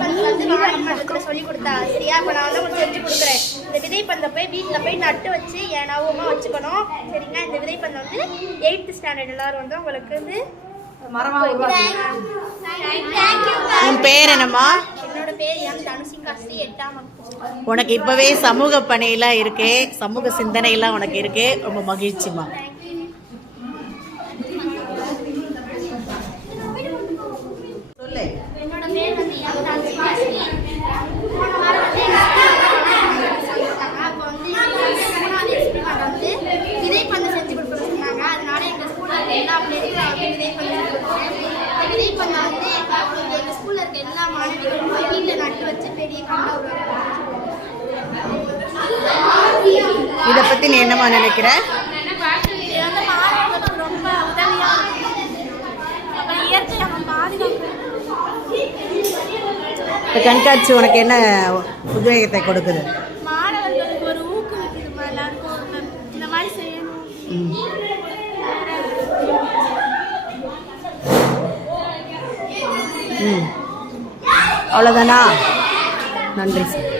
பந்தம் வந்து வாழைப்பழத்தில் சொல்லி கொடுத்தா சரியா? இப்போ நான் வந்து உங்களுக்கு செஞ்சு கொடுக்குறேன். இந்த விதைப்பந்தம் போய் வீட்டில் போய் நட்டு வச்சு ஏனாவுமா வச்சுக்கணும் சரிங்க. இந்த விதைப்பந்தம் வந்து 8th ஸ்டாண்டர்ட் எல்லாரும் வந்து உங்களுக்கு வந்து உன் பேர் என்னம்மா? என்னோட பேர் எம் தனுசிகா ஸ்ரீ 8ஆம் வகுப்பு. உனக்கு இப்பவே சமூக பணியெல்லாம் இருக்கு, சமூக சிந்தனையெல்லாம் உனக்கு இருக்கு. ரொம்ப மகிழ்ச்சிமா. சொல்லு. என்னோட பேர் வந்து எம் தனுசிகா ஸ்ரீ. அப்போ வந்து 3ஆவது வந்து விதைப்பந்தம் செஞ்சு கொடுக்க சொன்னாங்க. அதனால எங்கள் ஸ்கூலில் இருக்க எல்லா பிள்ளைகளுக்கும் விதைப்பந்தம் கொடுக்குறேன். விதைப்பந்தம் வந்து எங்கள் ஸ்கூலில் இருக்க எல்லா மாணவிகளும் போய் வீட்டில் நட்டு வச்சு பெரிய கண்டா உருவாக்குறாங்க. இதை பற்றி நீ என்னம்மா நினைக்கிற? ரொம்ப உதவியாக இருக்கும். இயற்கை நம்ம பாதுகாக்கணும். இந்த கண்காட்சி உனக்கு என்ன உத்வேகத்தை கொடுக்குது? மாணவர்களுக்கு ஒரு ஊக்குவிக்குது. எல்லாருக்கும் இந்த மாதிரி செய்யணும். அவ்வளோதானா? நன்றி சார்.